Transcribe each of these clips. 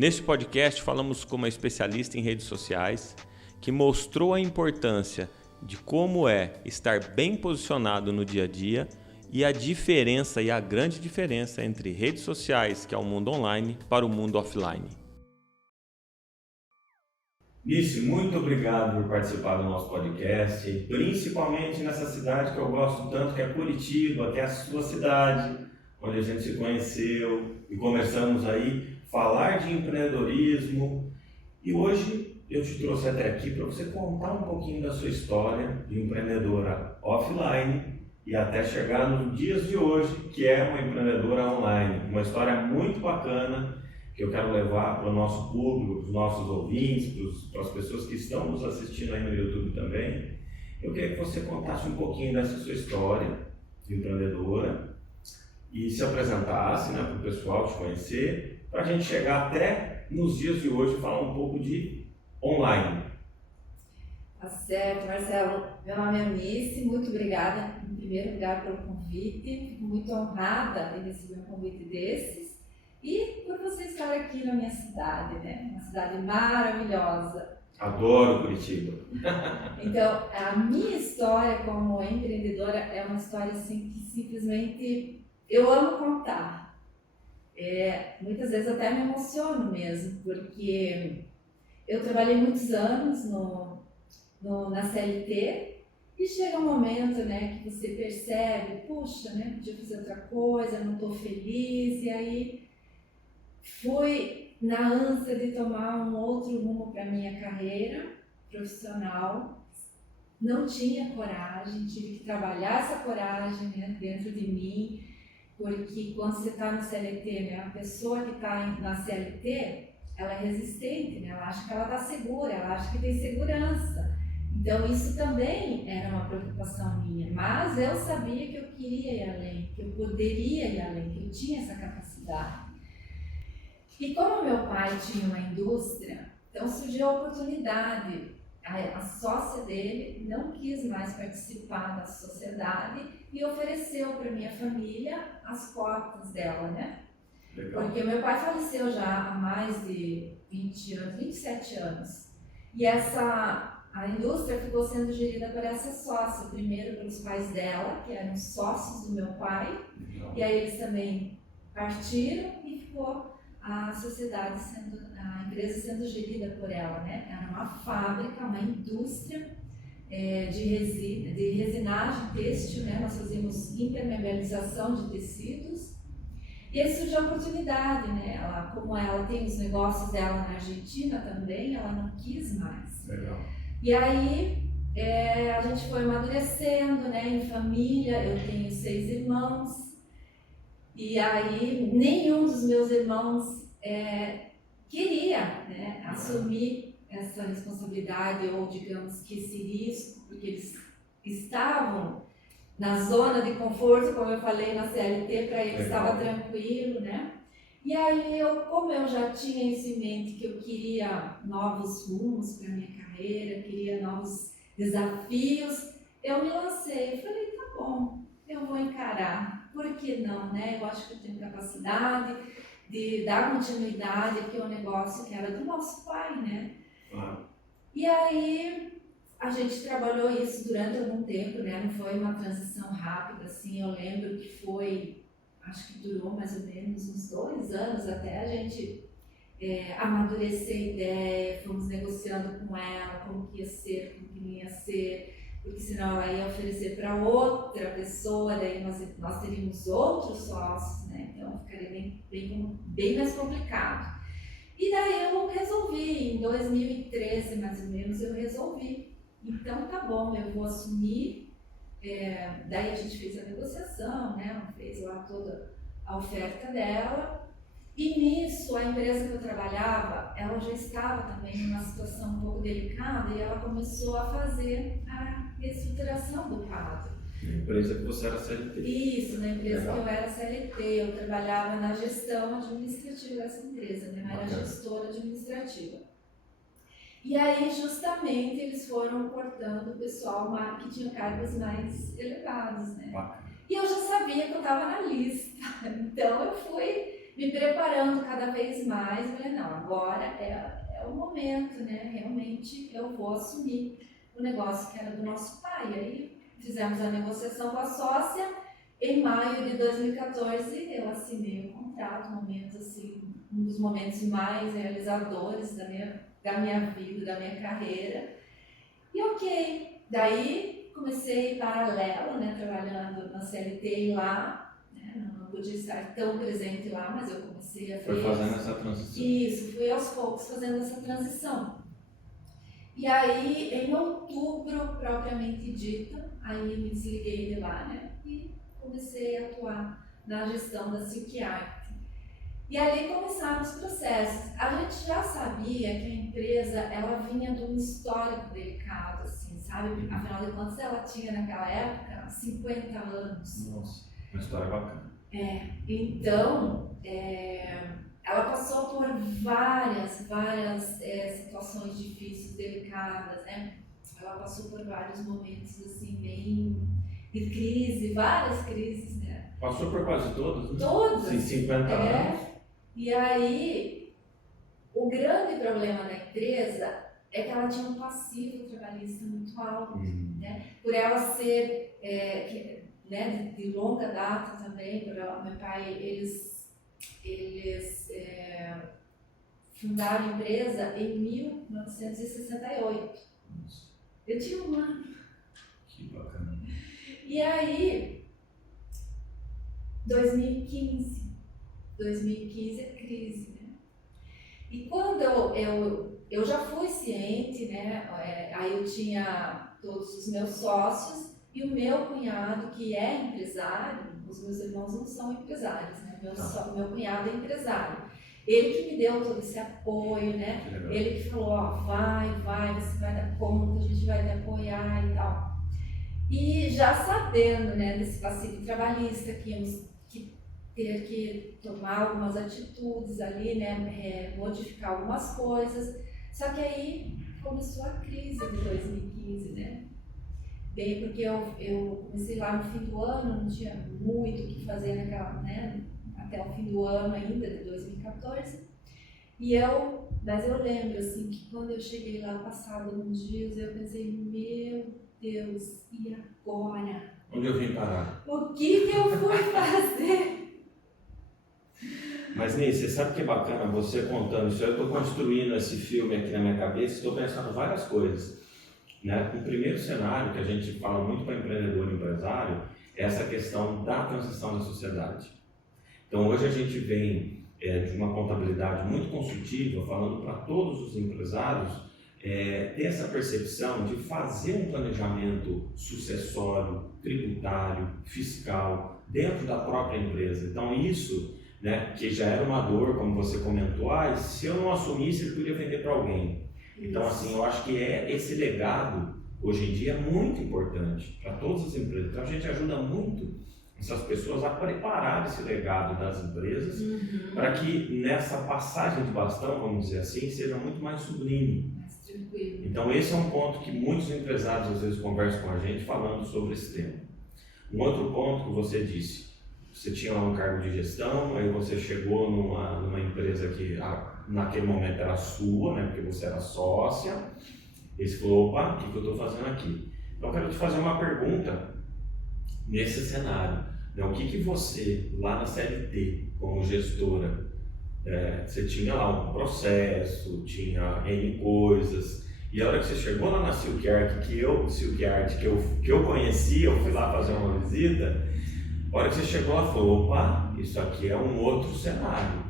Neste podcast falamos com uma especialista em redes sociais que mostrou a importância de como é estar bem posicionado no dia a dia e a diferença e a grande diferença entre redes sociais, que é o mundo online, para o mundo offline. Nice, muito obrigado por participar do nosso podcast, principalmente nessa cidade que eu gosto tanto, que é Curitiba, que é a sua cidade, onde a gente se conheceu e começamos aí a falar de empreendedorismo. E hoje eu te trouxe até aqui para você contar um pouquinho da sua história de empreendedora offline e até chegar nos dias de hoje, que é uma empreendedora online. Uma história muito bacana que eu quero levar para o nosso público, para os nossos ouvintes, para as pessoas que estão nos assistindo aí no YouTube também. Eu queria que você contasse um pouquinho dessa sua história de empreendedora e se apresentasse, para o pessoal te conhecer, para a gente chegar até nos dias de hoje e falar um pouco de online. Tá certo, Marcelo. Meu nome é Nice, muito obrigada, em primeiro lugar, pelo convite. Fico muito honrada em receber um convite desses e por você estar aqui na minha cidade, né? Uma cidade maravilhosa. Adoro Curitiba. Então, a minha história como empreendedora é uma história assim, que simplesmente eu amo contar. Muitas vezes até me emociono mesmo, porque eu trabalhei muitos anos na CLT e chega um momento, né, que você percebe, puxa, né, podia fazer outra coisa, não estou feliz, e aí fui na ânsia de tomar um outro rumo para minha carreira profissional, não tinha coragem, tive que trabalhar essa coragem, né, dentro de mim, porque quando você está no CLT, né, a pessoa que está na CLT, ela é resistente, né, ela acha que ela está segura, ela acha que tem segurança. Então isso também era uma preocupação minha, mas eu sabia que eu queria ir além, que eu poderia ir além, que eu tinha essa capacidade. E como meu pai tinha uma indústria, então surgiu a oportunidade. A sócia dele não quis mais participar da sociedade e ofereceu para minha família as cotas dela, né? Legal. Porque meu pai faleceu já há mais de 20 anos, 27 anos. E a indústria ficou sendo gerida por essa sócia, primeiro pelos pais dela, que eram sócios do meu pai, e aí eles também partiram e ficou a empresa sendo gerida por ela, né? Era uma fábrica, uma indústria de resinagem têxtil, né? Nós fazíamos impermeabilização de tecidos. E aí surgiu a oportunidade, né? Como ela tem os negócios dela na Argentina também, ela não quis mais. Legal. E aí a gente foi amadurecendo, né? Em família, eu tenho 6 irmãos. E aí nenhum dos meus irmãos queria, né, assumir essa responsabilidade ou, digamos, que esse risco, porque eles estavam na zona de conforto, como eu falei, na CLT, para eles estava tranquilo, né? E aí, como eu já tinha isso em mente, que eu queria novos rumos para minha carreira, queria novos desafios, eu me lancei. Eu falei, tá bom, eu vou encarar. Por que não, né? Eu acho que eu tenho capacidade de dar continuidade aqui ao negócio que era do nosso pai, né? E aí a gente trabalhou isso durante algum tempo, né? Não foi uma transição rápida, assim. Eu lembro que foi, acho que durou mais ou menos uns 2 anos até a gente amadurecer a ideia, fomos negociando com ela como que ia ser, como que não ia ser, porque senão ela ia oferecer para outra pessoa, daí nós teríamos outros sócios, né? Então ficaria bem mais complicado. E daí eu resolvi, em 2013 mais ou menos, eu resolvi. Então tá bom, eu vou assumir. Daí a gente fez a negociação, né? Ela fez lá toda a oferta dela. E nisso, a empresa que eu trabalhava, ela já estava também numa situação um pouco delicada e ela começou a fazer a reestruturação do quadro. Na empresa que você era CLT. Isso, na empresa que eu era CLT. Eu trabalhava na gestão administrativa dessa empresa, né? Eu era gestora administrativa. E aí, justamente, eles foram cortando o pessoal que tinha cargos mais elevados, né? E eu já sabia que eu estava na lista. Então, eu fui me preparando cada vez mais. Eu falei, não, agora é o momento, né? Realmente eu vou assumir o negócio que era do nosso pai. E aí fizemos a negociação com a sócia. Em maio de 2014 eu assinei o contrato, assim, um dos momentos mais realizadores da minha vida, da minha carreira. E ok, daí comecei paralelo, né, trabalhando na CLT lá, né, não podia estar tão presente lá, mas eu comecei a ver. Foi fazendo essa transição. Isso, fui aos poucos fazendo essa transição. E aí, em outubro, propriamente dita, aí me desliguei de lá, né, e comecei a atuar na gestão da Silk Art. E ali começaram os processos. A gente já sabia que a empresa, ela vinha de um histórico delicado, assim, sabe? Afinal de contas, ela tinha naquela época 50 anos. Nossa, uma história bacana. Então, ela passou por várias situações difíceis, delicadas, né? Ela passou por vários momentos, assim, bem de crise, várias crises, né? Passou por quase todos, né? Todas. Sim, 50 anos. E aí, o grande problema da empresa é que ela tinha um passivo trabalhista muito alto, né? Por ela ser né, de longa data também, meu pai, eles fundaram a empresa em 1968. Eu tinha um ano. Que bacana. E aí, 2015 é crise, né? E quando eu já fui ciente, né? Aí eu tinha todos os meus sócios e o meu cunhado, que é empresário. Os meus irmãos não são empresários, né? Meu cunhado é empresário. Ele que me deu todo esse apoio, né? Ele que falou, ó, vai, você vai dar conta, a gente vai te apoiar e tal. E já sabendo, né, desse passivo trabalhista, que íamos ter que tomar algumas atitudes ali, né, modificar algumas coisas. Só que aí começou a crise de 2015, né? Bem, porque eu comecei lá no fim do ano, não tinha muito o que fazer naquela, né, até o fim do ano ainda, de 2014. Mas eu lembro, assim, que quando eu cheguei lá, passado uns dias, eu pensei, meu Deus, e agora? Onde eu vim parar? O que eu fui fazer? Mas, Ney, você sabe que é bacana você contando isso? Eu estou construindo esse filme aqui na minha cabeça, estou pensando várias coisas. Né? O primeiro cenário que a gente fala muito para empreendedor e empresário é essa questão da transição da sociedade. Então, hoje a gente vem de uma contabilidade muito consultiva, falando para todos os empresários ter essa percepção de fazer um planejamento sucessório, tributário, fiscal, dentro da própria empresa. Então, isso, né, que já era uma dor, como você comentou, se eu não assumisse, eu podia vender para alguém. Então, assim, eu acho que esse legado, hoje em dia, é muito importante para todas as empresas. Então, a gente ajuda muito essas pessoas a preparar esse legado das empresas para que nessa passagem de bastão, vamos dizer assim, seja muito mais sublime. Então, esse é um ponto que muitos empresários às vezes conversam com a gente falando sobre esse tema. Um outro ponto que você disse, você tinha lá um cargo de gestão, aí você chegou numa empresa que naquele momento era sua, né, porque você era sócia, e você falou, opa, o que eu estou fazendo aqui? Então, eu quero te fazer uma pergunta nesse cenário. Né, o que você, lá na CLT, como gestora, você tinha lá um processo, tinha N coisas, e a hora que você chegou lá na Silk Art, que eu conheci, eu fui lá fazer uma visita, a hora que você chegou lá, falou, opa, isso aqui é um outro cenário.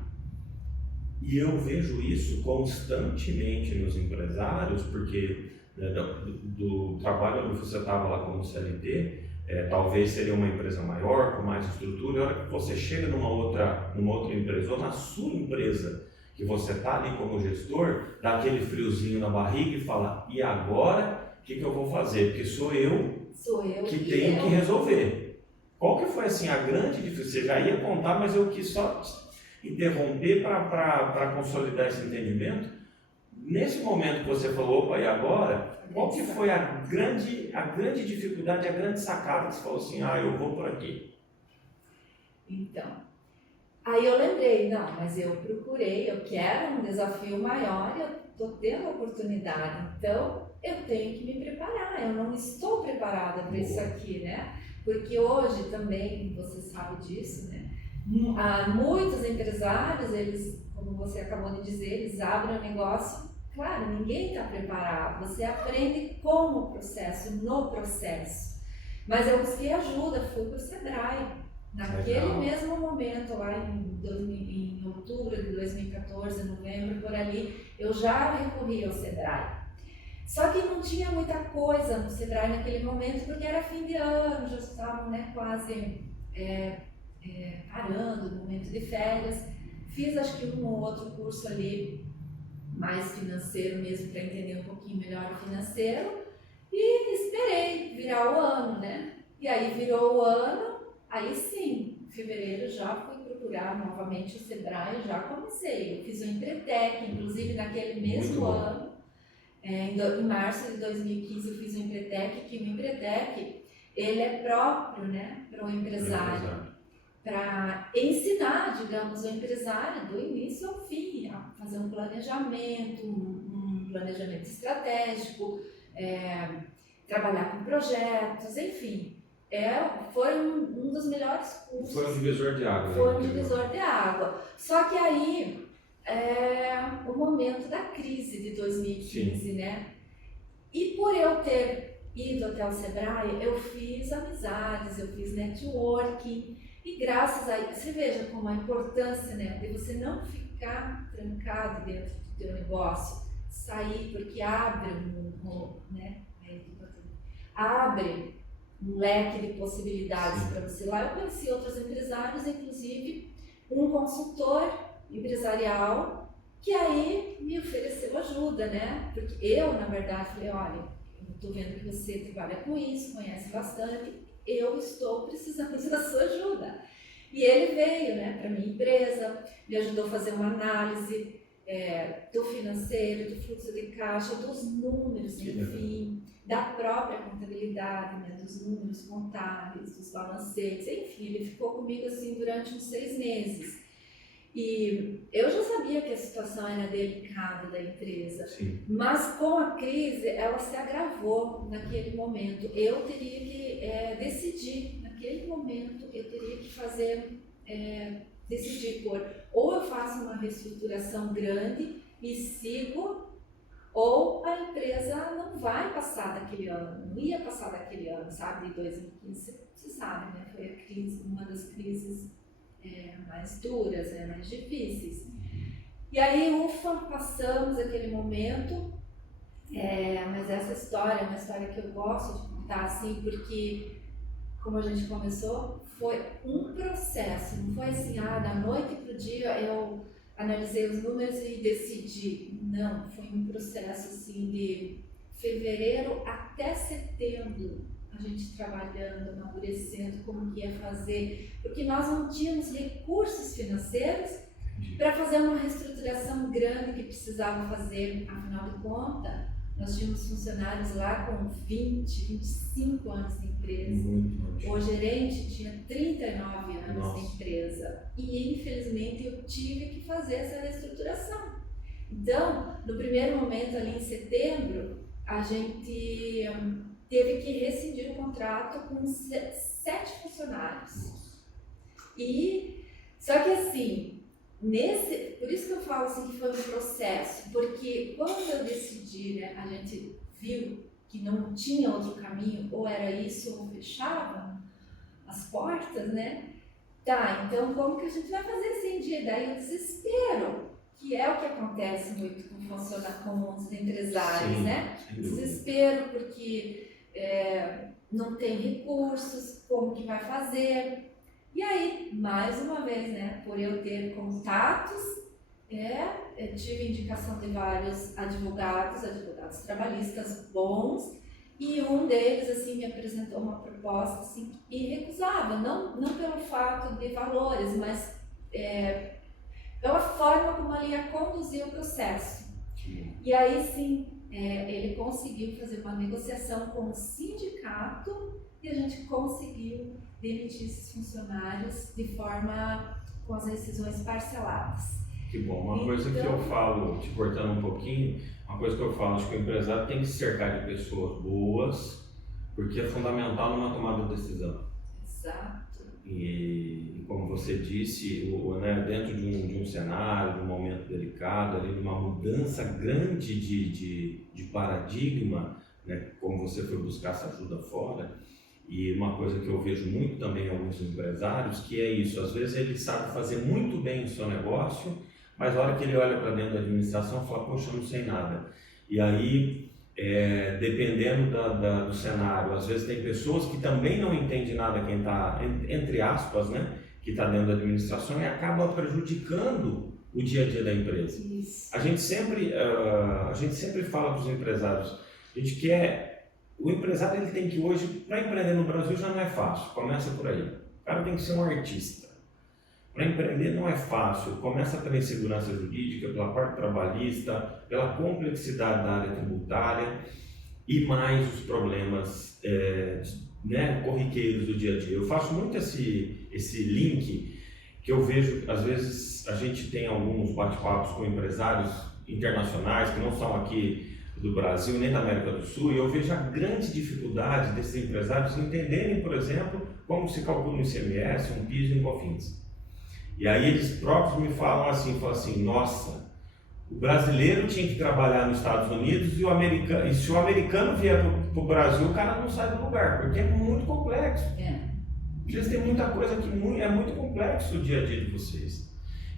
E eu vejo isso constantemente nos empresários, porque do trabalho onde você estava lá como CLT, talvez seria uma empresa maior, com mais estrutura, e a hora que você chega numa outra empresa, ou na sua empresa, que você está ali como gestor, dá aquele friozinho na barriga e fala, e agora, o que eu vou fazer? Porque sou eu que tenho que resolver. Qual que foi assim a grande dificuldade? Você já ia contar, mas eu quis só interromper para consolidar esse entendimento. Nesse momento que você falou, opa, e agora? Qual que foi a grande dificuldade, a grande sacada que você falou assim, eu vou por aqui? Então, Aí eu lembrei, não, mas eu procurei, eu quero um desafio maior, eu estou tendo a oportunidade, então eu tenho que me preparar, eu não estou preparada para isso aqui, né? Porque hoje também, você sabe disso, né? Há muitos empresários, eles, como você acabou de dizer, eles abrem o negócio, claro, ninguém está preparado, você aprende como o processo, no processo. Mas eu busquei ajuda, fui para o Sebrae. Naquele mesmo momento, lá em outubro de 2014, novembro, por ali, eu já recorri ao Sebrae. Só que não tinha muita coisa no Sebrae naquele momento, porque era fim de ano, já estavam, né, quase parando, no momento de férias. Fiz acho que um ou outro curso ali, mais financeiro mesmo, para entender um pouquinho melhor o financeiro, e esperei virar o ano, né? E aí virou o ano. Aí sim, em fevereiro já fui procurar novamente o Sebrae, já comecei. Eu fiz o Empretec, inclusive naquele mesmo ano, em março de 2015 eu fiz o Empretec, que o Empretec, ele é próprio, né, para o empresário, para ensinar, digamos, o empresário do início ao fim, a fazer um planejamento, um planejamento estratégico, trabalhar com projetos, enfim. Foi um dos melhores cursos. Foi um divisor de água. Foi um divisor de água. Só que aí, o momento da crise de 2015, sim, né? E por eu ter ido até o Sebrae, eu fiz amizades, eu fiz networking. E graças a isso, você veja como a importância, né, de você não ficar trancado dentro do teu negócio, sair, porque abre abre um leque de possibilidades para você. Lá eu conheci outros empresários, inclusive um consultor empresarial que aí me ofereceu ajuda, né? Porque eu, na verdade, falei, olha, eu estou vendo que você trabalha com isso, conhece bastante, eu estou precisando da sua ajuda. E ele veio, né, para minha empresa, me ajudou a fazer uma análise do financeiro, do fluxo de caixa, dos números, enfim, da própria contabilidade, né, dos números contábeis, dos balancetes, enfim, ele ficou comigo assim durante uns 6 meses. E eu já sabia que a situação era delicada da empresa, sim, mas com a crise ela se agravou naquele momento. Eu teria que decidir, naquele momento eu teria que fazer, decidir por ou eu faço uma reestruturação grande e sigo, ou a empresa não vai passar daquele ano, não ia passar daquele ano, sabe, de 2015, você sabe, né, foi a crise, uma das crises mais duras, né, mais difíceis. E aí, ufa, passamos aquele momento, mas essa história é uma história que eu gosto de contar, assim, porque, como a gente começou, foi um processo, não foi assim, da noite para o dia eu analisei os números e decidi. Não, foi um processo assim de fevereiro até setembro, a gente trabalhando, amadurecendo como que ia fazer, porque nós não tínhamos recursos financeiros para fazer uma reestruturação grande que precisava fazer, afinal de contas, nós tínhamos funcionários lá com 20, 25 anos de empresa. O gerente tinha 39 anos de empresa e, infelizmente, eu tive que fazer essa reestruturação. Então, no primeiro momento, ali em setembro, a gente teve que rescindir o contrato com 7 funcionários. Só que assim, por isso que eu falo assim que foi um processo, porque quando eu decidi, né, a gente viu que não tinha outro caminho, ou era isso ou fechava as portas, né? Tá, então como que a gente vai fazer sem dia? Daí o desespero, que é o que acontece muito com os empresários, sim, né? Desespero porque não tem recursos, como que vai fazer? E aí, mais uma vez, né, por eu ter contatos, eu tive indicação de vários advogados trabalhistas bons, e um deles, assim, me apresentou uma proposta, assim, irrecusável, não pelo fato de valores, mas pela forma como ele ia conduzir o processo. E aí, sim, ele conseguiu fazer uma negociação com o sindicato e a gente conseguiu demitir esses funcionários de forma com as rescisões parceladas. Que bom. Uma coisa que eu falo, te cortando um pouquinho, uma coisa que eu falo, acho que o empresário tem que se cercar de pessoas boas, porque é fundamental numa tomada de decisão. Exato. E como você disse, né, dentro de um cenário, de um momento delicado, ali, de uma mudança grande de paradigma, né, como você foi buscar essa ajuda fora, e uma coisa que eu vejo muito também em alguns empresários, que é isso, às vezes ele sabe fazer muito bem o seu negócio, mas a hora que ele olha para dentro da administração, fala, poxa, eu não sei nada. E aí, dependendo do cenário, às vezes tem pessoas que também não entendem nada, quem está, entre aspas, né, que está dentro da administração, e acaba prejudicando o dia a dia da empresa. Isso. A gente sempre fala para os empresários, o empresário ele tem que hoje, para empreender no Brasil já não é fácil, começa por aí. O cara tem que ser um artista. Para empreender não é fácil, começa pela insegurança jurídica, pela parte trabalhista, pela complexidade da área tributária e mais os problemas né, corriqueiros do dia a dia. Eu faço muito esse link que eu vejo, às vezes a gente tem alguns bate-papos com empresários internacionais que não são aqui do Brasil nem da América do Sul, e eu vejo a grande dificuldade desses empresários entenderem, por exemplo, como se calcula um ICMS, um PIS e um COFINS. E aí eles próprios me falam assim, nossa, o brasileiro tinha que trabalhar nos Estados Unidos e se o americano vier para o Brasil, o cara não sai do lugar, porque é muito complexo. Vocês têm muita coisa que é muito complexo o dia a dia de vocês.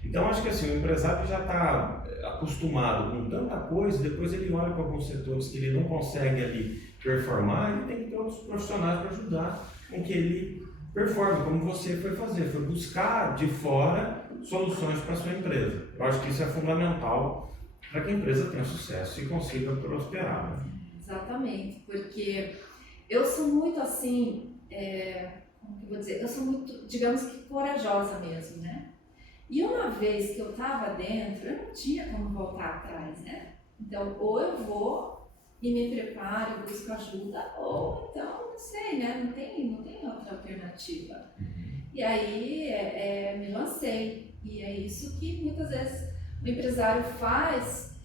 Então acho que assim, o empresário já está acostumado com tanta coisa, depois ele olha para alguns setores que ele não consegue ali performar, ele tem que ter outros profissionais para ajudar com que ele performe, como você foi fazer, foi buscar de fora soluções para a sua empresa. Eu acho que isso é fundamental para que a empresa tenha sucesso e consiga prosperar. Né? Exatamente, porque eu sou muito assim, como que eu vou dizer, eu sou muito, digamos que corajosa mesmo, né? E uma vez que eu estava dentro, eu não tinha como voltar atrás, né? Então, ou eu vou e me preparo, busco ajuda, ou então, não sei, né? Não tem outra alternativa. E aí, me lancei. E é isso que muitas vezes o empresário faz,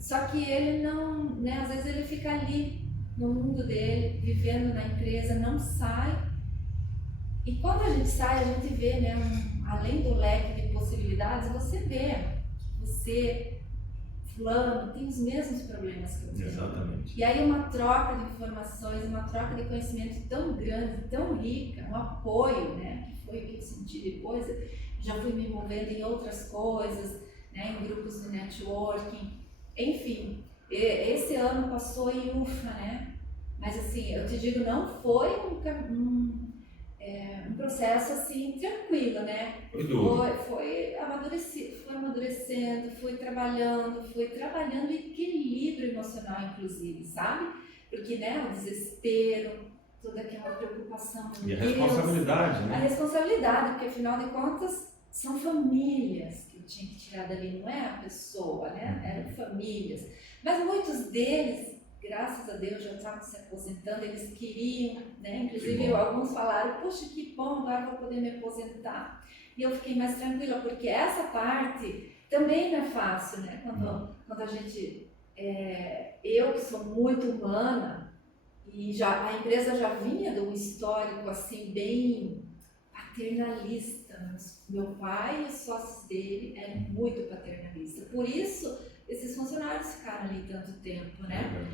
só que ele não, né? Às vezes ele fica ali no mundo dele, vivendo na empresa, não sai. E quando a gente sai, a gente vê, né? Além do leque de possibilidades, você vê que você, fulano, tem os mesmos problemas que eu tenho. Exatamente. E aí uma troca de informações, uma troca de conhecimento tão grande, tão rica, um apoio, né, que foi o que eu senti depois. Já fui me envolvendo em outras coisas, né, em grupos de networking, enfim. Esse ano passou em ufa, né? Mas assim, eu te digo, não foi um processo assim tranquilo, né? Foi amadurecendo, fui trabalhando equilíbrio emocional, inclusive, sabe? Porque, né, o desespero, toda aquela preocupação. E a responsabilidade, né? A responsabilidade, porque afinal de contas são famílias que eu tinha que tirar dali, não é a pessoa, né? Eram famílias. Mas muitos deles, graças a Deus, já estavam se aposentando, eles queriam, né? Inclusive alguns falaram, poxa, que bom, agora vou poder me aposentar. E eu fiquei mais tranquila, porque essa parte também não é fácil, né? Quando a gente, eu que sou muito humana, e a empresa já vinha de um histórico assim, bem paternalista. Meu pai e os sócios dele eram muito paternalistas, por isso esses funcionários ficaram ali tanto tempo, né?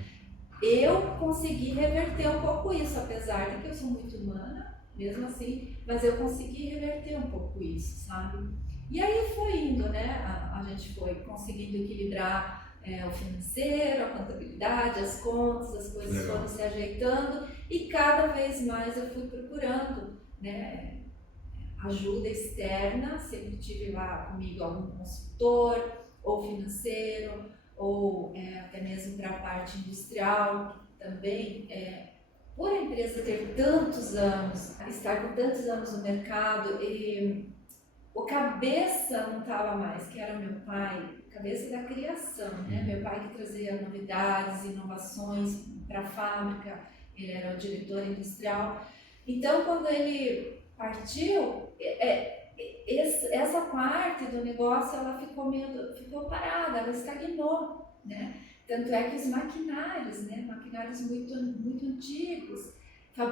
Eu consegui reverter um pouco isso, apesar de que eu sou muito humana, mesmo assim, mas eu consegui reverter um pouco isso, sabe? E aí foi indo, né? A gente foi conseguindo equilibrar o financeiro, a contabilidade, as contas, as coisas foram se ajeitando e cada vez mais eu fui procurando, né, ajuda externa, sempre tive lá comigo algum consultor, ou financeiro, ou até mesmo para a parte industrial, também, por a empresa ter tantos anos, estar com tantos anos no mercado, o cabeça não estava mais, que era meu pai, cabeça da criação, né? Meu pai que trazia novidades, inovações para a fábrica, ele era o diretor industrial. Então, quando ele partiu, essa parte do negócio ela ficou parada, ela estagnou, né? Tanto é que os maquinários, né? Maquinários muito antigos,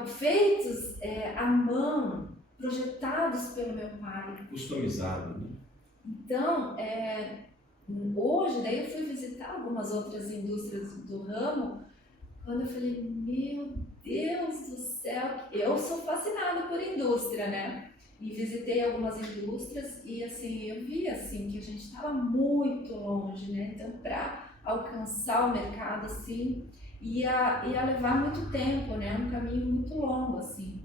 feitos à mão, projetados pelo meu pai. Customizado, né? Então, hoje, daí eu fui visitar algumas outras indústrias do ramo, quando eu falei, meu Deus do céu, eu sou fascinada por indústria, né? E visitei algumas indústrias e assim, eu vi assim, que a gente estava muito longe, né? Então, para alcançar o mercado, assim, ia levar muito tempo, né? Um caminho muito longo, assim,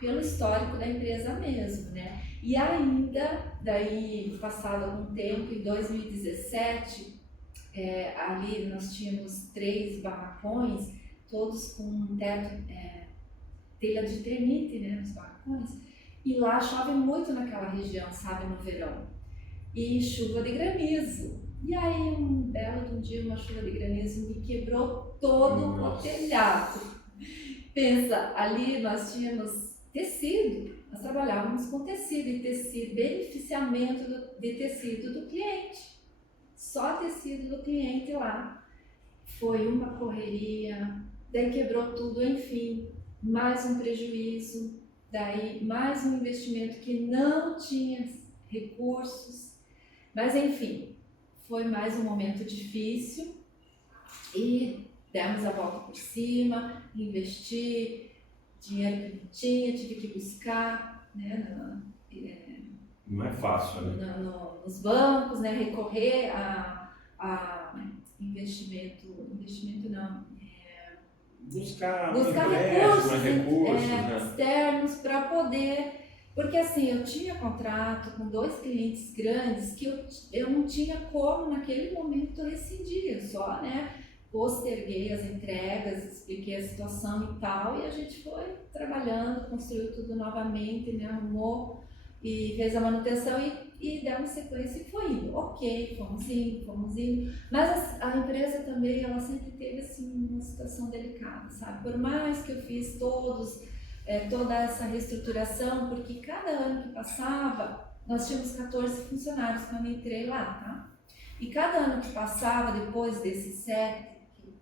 pelo histórico da empresa mesmo, né? E ainda, daí, passado algum tempo, em 2017, ali nós tínhamos 3 barracões, todos com teto, telha de termite, né, nos barracões, e lá chove muito naquela região, sabe, no verão, e chuva de granizo. E aí, um belo dia, uma chuva de granizo me quebrou todo o telhado. Pensa, ali nós tínhamos tecido, nós trabalhávamos com tecido, e tecido, beneficiamento de tecido do cliente, só tecido do cliente lá. Foi uma correria, daí quebrou tudo, enfim, mais um prejuízo, daí mais um investimento que não tinha recursos, mas enfim, foi mais um momento difícil e demos a volta por cima, investi dinheiro que não tinha, tive que buscar, né, não é fácil, né? Nos bancos, né, recorrer a investimento não, buscar recursos né? externos para poder, porque assim, eu tinha contrato com 2 clientes grandes que eu não tinha como naquele momento rescindir, eu só, né, posterguei as entregas, expliquei a situação e tal, e a gente foi trabalhando, construiu tudo novamente, né, arrumou e fez a manutenção e demos sequência e foi indo. Ok, fomos indo. Mas a empresa também, ela sempre teve assim, uma situação delicada, sabe? Por mais que eu fiz toda essa reestruturação, porque cada ano que passava, nós tínhamos 14 funcionários quando eu entrei lá, tá? E cada ano que passava, depois desses 7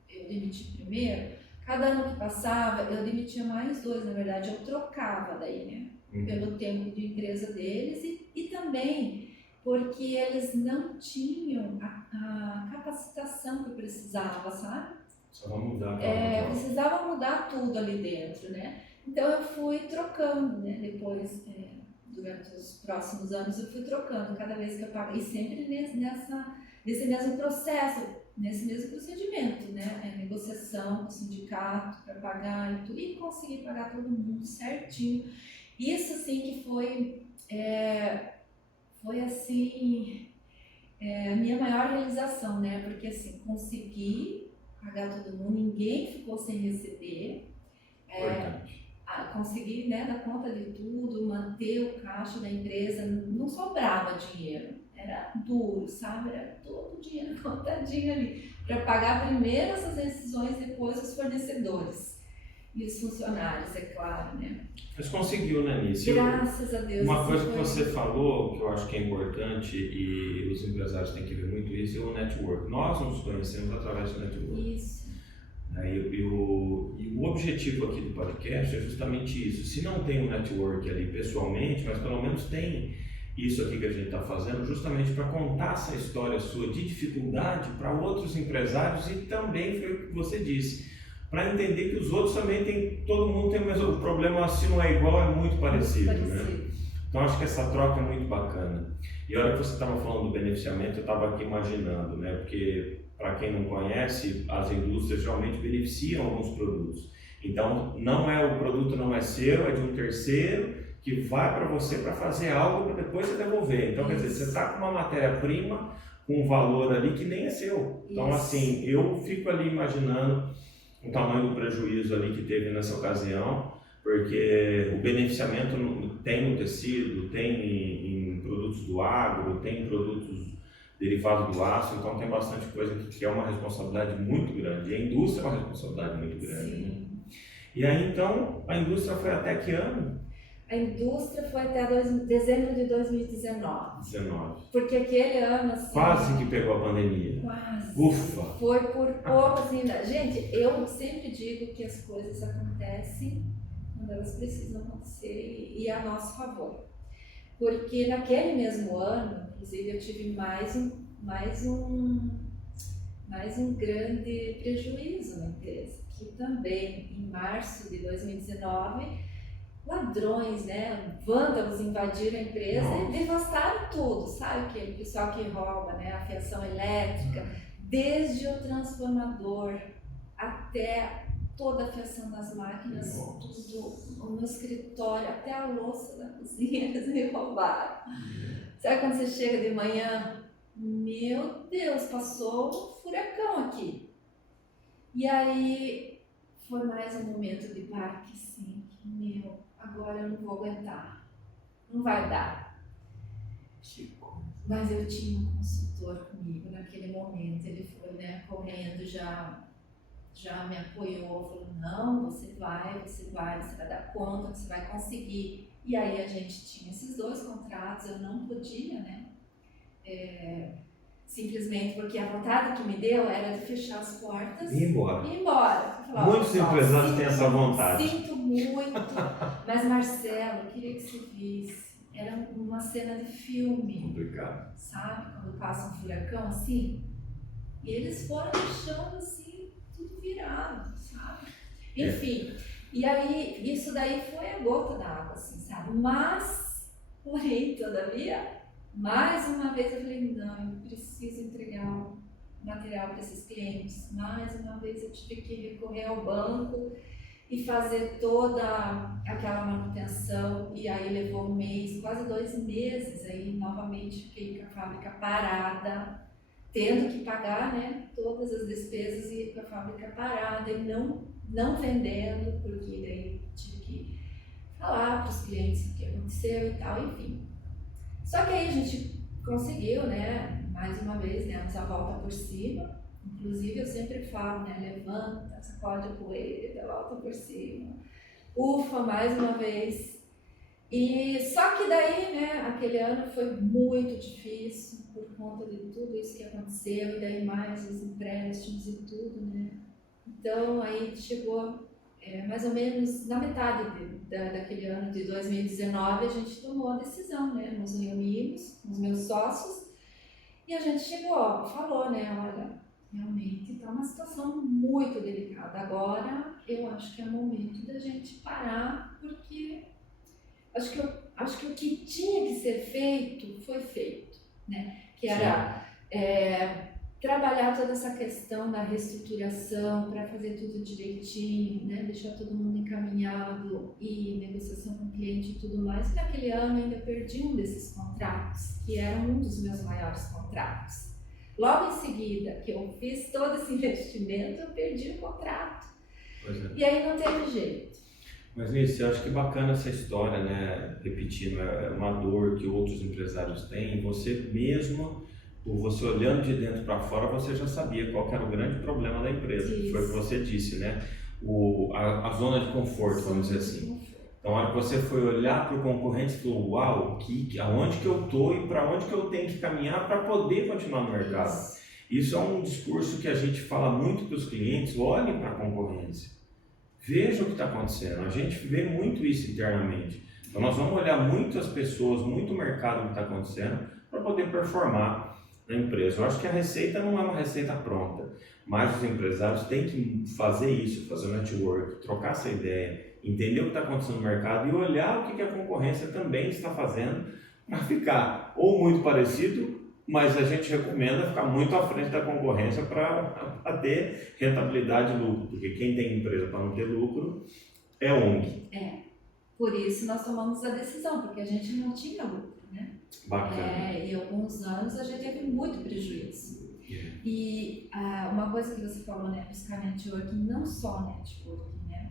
que eu demiti primeiro, cada ano que passava, eu demitia mais 2, na verdade, eu trocava daí, né? Pelo tempo de empresa deles e também porque eles não tinham a capacitação que eu precisava, sabe? Só mudar. Precisava mudar tudo ali dentro, né? Então eu fui trocando, né? Depois, durante os próximos anos, eu fui trocando cada vez que eu pagava, e sempre nesse mesmo processo, nesse mesmo procedimento, né? Negociação com o sindicato para pagar e tudo, e conseguir pagar todo mundo certinho. Isso assim que foi assim, a minha maior realização, né? Porque assim, consegui pagar todo mundo, ninguém ficou sem receber. Consegui, né, dar conta de tudo, manter o caixa da empresa, não sobrava dinheiro, era duro, sabe? Era todo o dinheiro contadinho ali, para pagar primeiro essas rescisões, depois os fornecedores. E os funcionários, é claro, né? Mas conseguiu, né, Nícia? Graças a Deus. Uma coisa que você falou, que eu acho que é importante, e os empresários têm que ver muito isso, é o network. Nós nos conhecemos através do network. Isso. E o objetivo aqui do podcast é justamente isso. Se não tem um network ali pessoalmente, mas pelo menos tem isso aqui que a gente está fazendo, justamente para contar essa história sua de dificuldade para outros empresários, e também foi o que você disse, para entender que os outros também têm, todo mundo tem o mesmo problema, se não é igual, é muito parecido, né? Então acho que essa troca é muito bacana. E a hora que você estava falando do beneficiamento, eu estava aqui imaginando, né? Porque para quem não conhece, as indústrias realmente beneficiam alguns produtos. Então o produto não é seu, é de um terceiro que vai para você para fazer algo para depois você devolver. Então quer dizer, você está com uma matéria-prima com um valor ali que nem é seu. Então assim, eu fico ali imaginando o tamanho do prejuízo ali que teve nessa ocasião, porque o beneficiamento tem no tecido, tem em produtos do agro, tem em produtos derivados do aço, então tem bastante coisa que é uma responsabilidade muito grande, e a indústria é uma responsabilidade muito grande. Né? E aí então, a indústria foi até que ano? a indústria foi até dezembro de 2019. 19. Porque aquele ano, assim... Quase que pegou a pandemia. Quase. Ufa! Foi por pouco, assim... Gente, eu sempre digo que as coisas acontecem quando elas precisam acontecer e a nosso favor. Porque naquele mesmo ano, inclusive, eu tive mais um grande prejuízo na empresa, que também, em março de 2019, ladrões, né, vândalos invadiram a empresa e devastaram tudo, sabe? Aquele pessoal que rouba, né, a fiação elétrica, desde o transformador até toda a fiação das máquinas, tudo, no escritório, até a louça da cozinha, eles me roubaram. Sabe quando você chega de manhã? Meu Deus, passou um furacão aqui. E aí foi mais um momento de parque, sim, que agora eu não vou aguentar, não vai dar. Mas eu tinha um consultor comigo naquele momento, ele foi, né, correndo, já me apoiou, falou, não, você vai dar conta, você vai conseguir. E aí a gente tinha esses 2 contratos, eu não podia, né, simplesmente porque a vontade que me deu era de fechar as portas e ir embora. Falar, muitos empresários têm essa vontade. Sinto muito, mas Marcelo, eu queria que você visse, era uma cena de filme. Complicado. Sabe, quando passa um furacão assim, e eles foram deixando assim, tudo virado, sabe? Enfim, e aí isso daí foi a gota d'água, assim, sabe? Mas, porém, todavia, mais uma vez eu falei, não, eu preciso entregar o material para esses clientes. Mais uma vez eu tive que recorrer ao banco e fazer toda aquela manutenção. E aí levou 1 mês, quase 2 meses, aí novamente fiquei com a fábrica parada, tendo que pagar, né, todas as despesas e com a fábrica parada e não vendendo, porque daí tive que falar para os clientes o que aconteceu e tal, enfim. Só que aí a gente conseguiu, né, mais uma vez, demos a volta por cima. Inclusive eu sempre falo, né, levanta, sacode a poeira, dá a volta por cima. Ufa, mais uma vez. E só que daí, né, aquele ano foi muito difícil por conta de tudo isso que aconteceu, e daí mais os empréstimos e tudo, né. Então aí chegou mais ou menos na metade daquele ano de 2019, a gente tomou a decisão, né? Nos reunimos com os meus sócios e a gente falou, né? Olha, realmente está uma situação muito delicada. Agora eu acho que é o momento da gente parar, porque acho que o que tinha que ser feito foi feito, né? Que era trabalhar toda essa questão da reestruturação para fazer tudo direitinho, né? Deixar todo mundo encaminhado e negociação com o cliente e tudo mais. E naquele ano ainda perdi um desses contratos, que era um dos meus maiores contratos. Logo em seguida que eu fiz todo esse investimento, eu perdi o contrato. E aí não teve jeito. Mas Nícia, eu acho que bacana essa história, né? Repetindo, é uma dor que outros empresários têm. Você mesmo, você olhando de dentro para fora, você já sabia qual era o grande problema da empresa. Isso. Foi o que você disse, né? A zona de conforto, vamos dizer assim. Então, a hora que você foi olhar para o concorrente e falou, uau, aonde que eu estou e para onde que eu tenho que caminhar para poder continuar no mercado. Isso é um discurso que a gente fala muito para os clientes, olhem para a concorrência. Veja o que está acontecendo. A gente vê muito isso internamente. Então, nós vamos olhar muito as pessoas, muito o mercado que está acontecendo para poder performar na empresa. Eu acho que a receita não é uma receita pronta, mas os empresários têm que fazer isso, fazer o network, trocar essa ideia, entender o que está acontecendo no mercado e olhar o que a concorrência também está fazendo para ficar ou muito parecido, mas a gente recomenda ficar muito à frente da concorrência para ter rentabilidade e lucro, porque quem tem empresa para não ter lucro é ONG. Por isso nós tomamos a decisão, porque a gente não tinha lucro, né? Bacana. E alguns anos a gente teve muito prejuízo. E uma coisa que você falou, né, buscar networking, não só networking, né?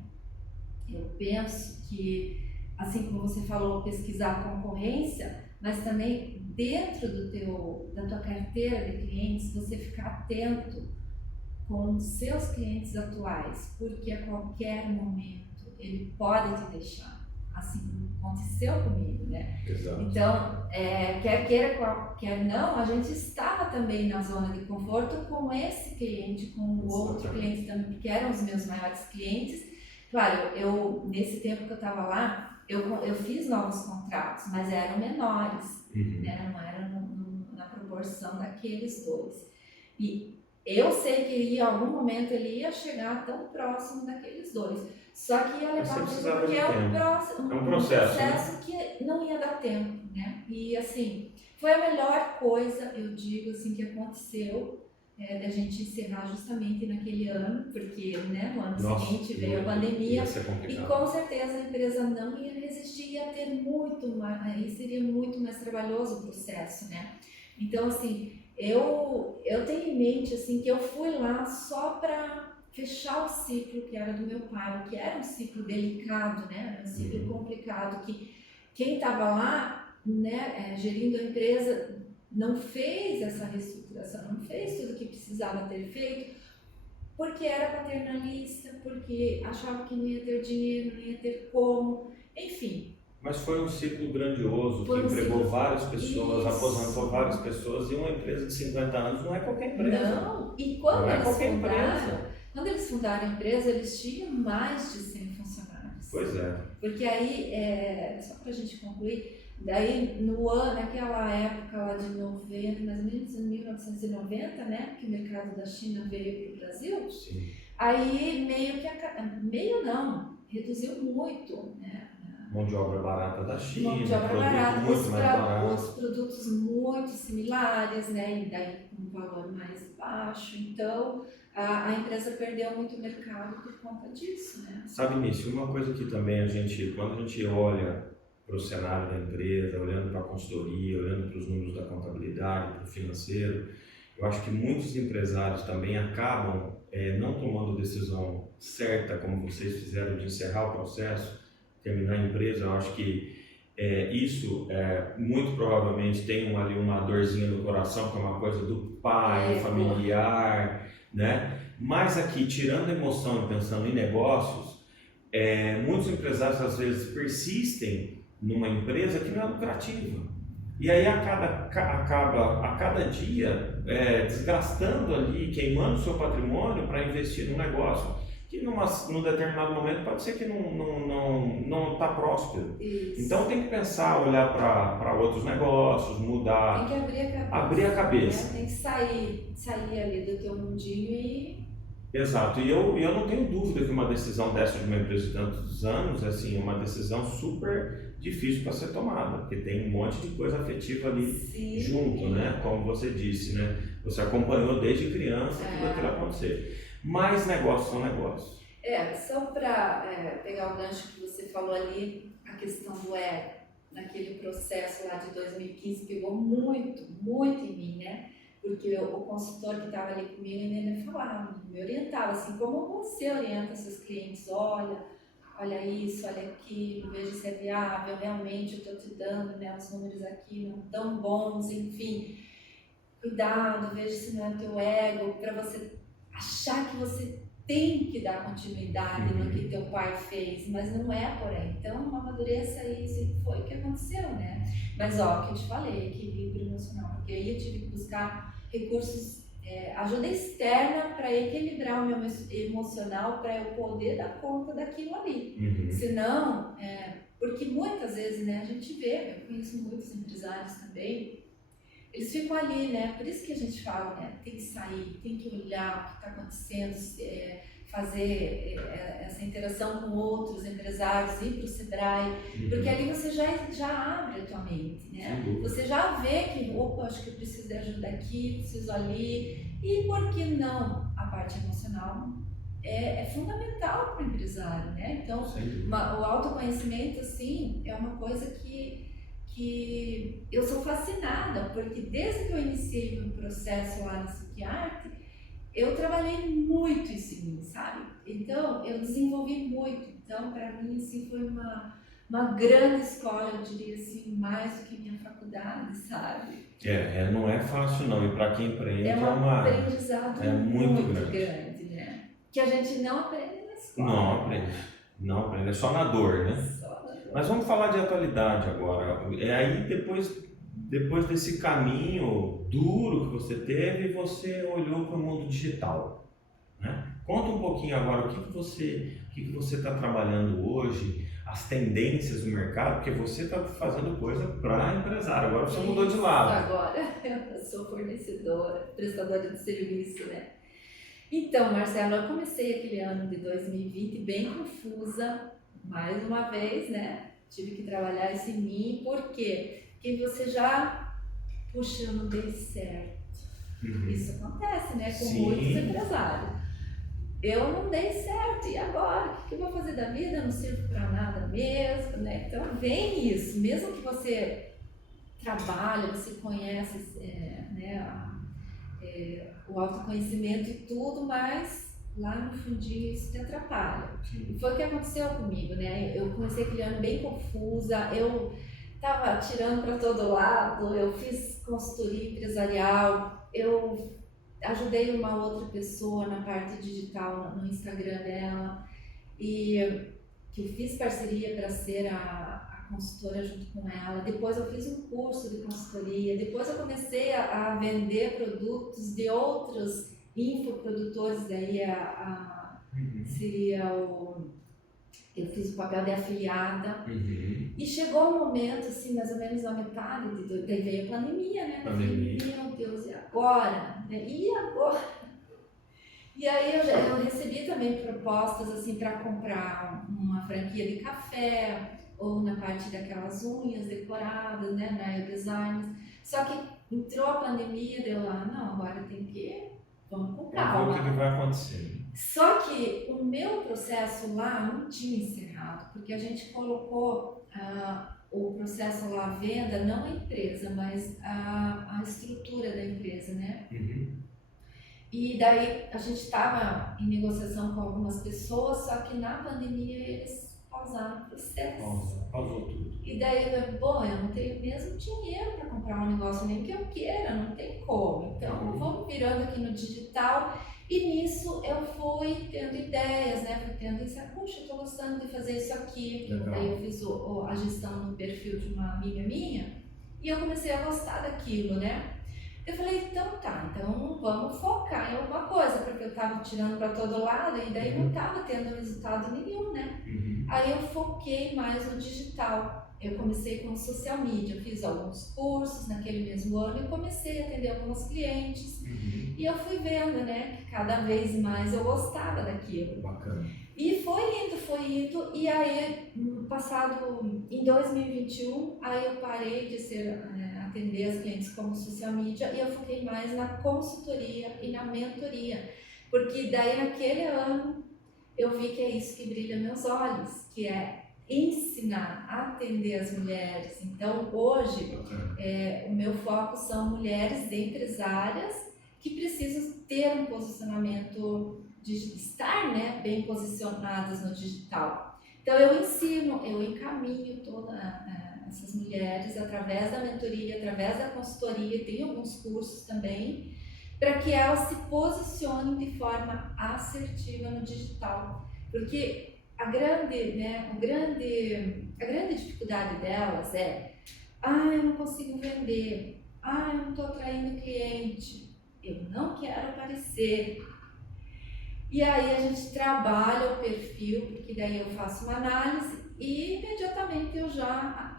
Eu penso que, assim como você falou, pesquisar a concorrência, mas também dentro da tua carteira de clientes, você ficar atento com os seus clientes atuais, porque a qualquer momento ele pode te deixar. assim como aconteceu comigo, né? Exato. Então, quer queira, quer não, a gente estava também na zona de conforto com esse cliente, com o outro cliente também, que eram os meus maiores clientes. Claro, nesse tempo que eu estava lá, eu fiz novos contratos, mas eram menores, né? Não eram na proporção daqueles dois. E eu sei que em algum momento ele ia chegar tão próximo daqueles dois. Só que ia levar tempo, porque é um processo, né? Que não ia dar tempo, né? E assim, foi a melhor coisa, eu digo assim, que aconteceu da gente encerrar justamente naquele ano, porque, né, no ano seguinte veio a pandemia e com certeza a empresa não ia resistir, ia ter muito mais, aí seria muito mais trabalhoso o processo, né? Então, assim, eu tenho em mente assim, que eu fui lá só para fechar o ciclo que era do meu pai, que era um ciclo delicado, né? Era um ciclo complicado, que quem estava lá, né, gerindo a empresa, não fez essa reestruturação, não fez tudo o que precisava ter feito, porque era paternalista, porque achava que não ia ter dinheiro, não ia ter como, enfim. Mas foi um ciclo grandioso, que empregou várias pessoas, aposentou várias pessoas, e uma empresa de 50 anos não é qualquer empresa. Não, e quando eles fundaram a empresa, eles tinham mais de 100 funcionários. Pois é. Porque aí, só para a gente concluir, daí naquela época lá de 90, mais ou menos em 1990, né, que o mercado da China veio para o Brasil, sim. Aí reduziu muito, né? Mão de obra barata da China, mão de obra barata, muito mais barato. Os produtos muito similares, né, e daí com um valor mais baixo, então a empresa perdeu muito mercado por conta disso, né? Sabe, Nício, uma coisa que também quando a gente olha para o cenário da empresa, olhando para a consultoria, olhando para os números da contabilidade, para o financeiro, eu acho que muitos empresários também acabam não tomando a decisão certa, como vocês fizeram, de encerrar o processo, terminar a empresa. Eu acho que isso muito provavelmente tem ali uma dorzinha no coração, que é uma coisa do pai, familiar, né? Mas aqui, tirando a emoção e pensando em negócios, muitos empresários às vezes persistem numa empresa que não é lucrativa. E aí acaba a cada dia desgastando ali, queimando o seu patrimônio para investir num negócio que num determinado momento pode ser que não está próspero. Isso. Então tem que pensar, olhar para outros negócios, mudar. Tem que abrir a cabeça. Né? Tem que sair ali do teu mundinho e... Exato, e eu não tenho dúvida que uma decisão dessa de uma empresa de tantos anos assim, é uma decisão super difícil para ser tomada, porque tem um monte de coisa afetiva ali junto, né? Como você disse, né? Você acompanhou desde criança tudo aquilo acontecer. Mas negócios são negócios. Só para pegar o gancho que você falou ali, a questão do naquele processo lá de 2015 pegou muito, muito em mim, né? Porque o consultor que estava ali comigo ainda falava, me orientava, assim como você orienta seus clientes, olha isso, olha aquilo, veja se é viável, realmente eu estou te dando, né, os números aqui não tão bons, enfim, cuidado, veja se não é teu ego, para você achar que você tem que dar continuidade no que teu pai fez, mas não é por aí. Então, amadureça isso, e foi o que aconteceu, né? Mas, que eu te falei, equilíbrio emocional, porque aí eu tive que buscar recursos, ajuda externa para equilibrar o meu emocional, para eu poder dar conta daquilo ali. Senão, porque muitas vezes, né, a gente vê, eu conheço muitos empresários também, eles ficam ali, né? Por isso que a gente fala, né? Tem que sair, tem que olhar o que está acontecendo, fazer essa interação com outros empresários, ir para o Sebrae, porque ali você já abre a tua mente, né? Você já vê que, acho que eu preciso de ajuda aqui, preciso ali, e por que não? A parte emocional é fundamental para o empresário, né? Então, o autoconhecimento, assim, é uma coisa que eu sou fascinada, porque desde que eu iniciei meu processo lá na Psiquiarte, eu trabalhei muito isso em mim, sabe? Então, eu desenvolvi muito. Então, para mim, assim, foi uma grande escola, eu diria assim, mais do que minha faculdade, sabe? Não é fácil não, e para quem empreende aprendizado muito grande, né? Que a gente não aprende na escola. Não aprende. Não aprende, é só na dor, né? Só na dor. Mas vamos falar de atualidade agora. É aí depois desse caminho duro que você teve, você olhou para o mundo digital, né? Conta um pouquinho agora o que você está trabalhando hoje, as tendências do mercado, porque você está fazendo coisa para empresário, agora você mudou de lado. Agora eu sou fornecedora, prestadora de serviço, né? Então, Marcelo, eu comecei aquele ano de 2020 bem confusa, mais uma vez, né? Tive que trabalhar isso em mim, por quê? Porque você já, puxa, eu não dei certo. Isso acontece, né? Com Sim. muitos empresários. Eu não dei certo, e agora? O que eu vou fazer da vida? Eu não sirvo para nada mesmo, né? Então vem isso, mesmo que você trabalha, você conhece né, o autoconhecimento e tudo, mas lá no fundinho isso te atrapalha. E foi o que aconteceu comigo, né? Eu comecei aquele ano bem confusa, eu estava atirando para todo lado, eu fiz consultoria empresarial, eu ajudei uma outra pessoa na parte digital no Instagram dela e que eu fiz parceria para ser a consultora junto com ela. Depois eu fiz um curso de consultoria, depois eu comecei a vender produtos de outros infoprodutores, daí seria eu fiz o papel de afiliada. E chegou um momento, assim, mais ou menos na metade, daí veio a pandemia, né? Meu Deus, e agora? E agora? E aí eu recebi também propostas, assim, para comprar uma franquia de café, ou na parte daquelas unhas decoradas, né, na design. Só que entrou a pandemia, deu lá, não, agora vamos com calma. O que vai acontecer? Só que o meu processo lá não tinha encerrado, porque a gente colocou o processo lá, a venda, não a empresa, mas a estrutura da empresa, né? E daí a gente estava em negociação com algumas pessoas, só que na pandemia eles pausaram o processo. Pausou tudo. E daí eu não tenho mesmo dinheiro para comprar um negócio, nem que eu queira, não tem como. Então vamos virando aqui no digital. E nisso eu fui tendo ideias, né? Fui tendo isso, puxa, eu tô gostando de fazer isso aqui. Daí eu fiz a gestão no perfil de uma amiga minha e eu comecei a gostar daquilo, né? Eu falei, então tá, então vamos focar em alguma coisa, porque eu tava tirando para todo lado e daí não tava tendo resultado nenhum, né? Aí eu foquei mais no digital. Eu comecei com social media, eu fiz alguns cursos naquele mesmo ano e comecei a atender alguns clientes. E eu fui vendo, né, que cada vez mais eu gostava daquilo. Bacana. E foi indo, e aí, em 2021, aí eu parei de atender as clientes como social media e eu foquei mais na consultoria e na mentoria. Porque daí naquele ano eu vi que é isso que brilha meus olhos, que é ensinar a atender as mulheres. Então hoje o meu foco são mulheres empresárias que precisam ter um posicionamento de estar, né, bem posicionadas no digital. Então eu ensino, eu encaminho todas essas mulheres através da mentoria, através da consultoria, tenho alguns cursos também, para que elas se posicionem de forma assertiva no digital. Porque a grande dificuldade delas é: eu não consigo vender, eu não estou atraindo cliente, eu não quero aparecer. E aí a gente trabalha o perfil, porque daí eu faço uma análise e imediatamente eu já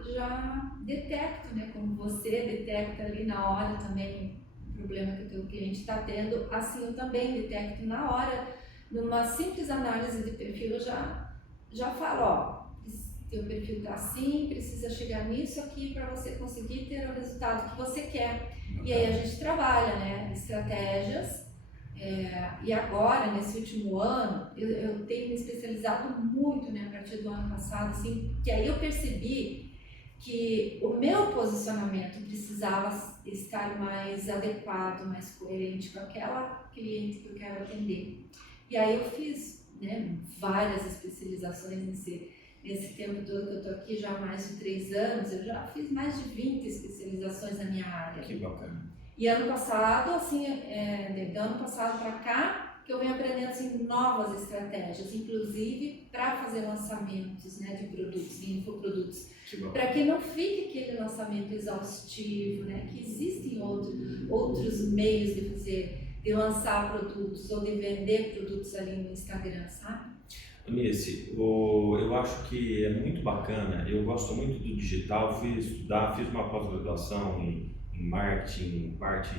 detecto, né, como você detecta ali na hora também o problema que o teu cliente está tendo, assim eu também detecto na hora, numa simples análise de perfil eu já falo, teu perfil está assim, precisa chegar nisso aqui para você conseguir ter o resultado que você quer. E aí a gente trabalha, né, estratégias. E agora, nesse último ano, eu tenho me especializado muito, né, a partir do ano passado, assim, que aí eu percebi que o meu posicionamento precisava estar mais adequado, mais coerente com aquela cliente que eu quero atender. E aí eu fiz, né, várias especializações nesse tempo todo que eu estou aqui, já há mais de 3 anos, eu já fiz mais de 20 especializações na minha área. Que bacana. E ano passado, assim, do ano passado para cá, que eu venho aprendendo assim, conhecendo novas estratégias, inclusive para fazer lançamentos, né, de produtos, de infoprodutos, para que não fique aquele lançamento exaustivo, né, que existem outros meios de fazer, de lançar produtos ou de vender produtos ali no Instagram, sabe? Anice, eu acho que é muito bacana, eu gosto muito do digital, fui estudar, fiz uma pós-graduação em marketing, em parte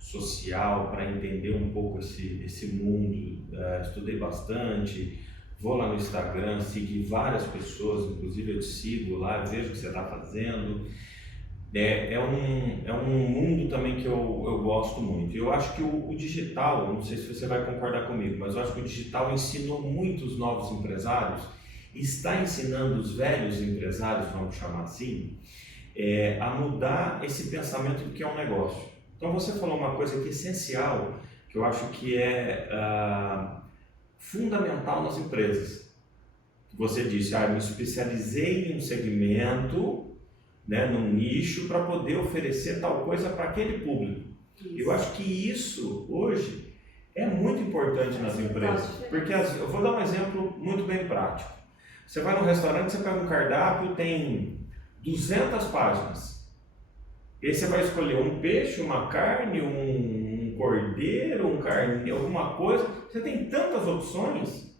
social, para entender um pouco esse mundo, estudei bastante, vou lá no Instagram, segui várias pessoas, inclusive eu te sigo lá, vejo o que você está fazendo. É um mundo também que eu gosto muito. Eu acho que o digital, não sei se você vai concordar comigo, mas eu acho que o digital ensinou muitos novos empresários, está ensinando os velhos empresários, vamos chamar assim, a mudar esse pensamento do que é um negócio. Então você falou uma coisa que é essencial, que eu acho que é fundamental nas empresas. Você disse, eu me especializei em um segmento, né, num nicho, para poder oferecer tal coisa para aquele público. Isso. Eu acho que isso hoje é muito importante nas empresas, porque eu vou dar um exemplo muito bem prático. Você vai num restaurante, você pega um cardápio, tem 200 páginas. E aí você vai escolher um peixe, uma carne, um cordeiro, um carne, alguma coisa. Você tem tantas opções.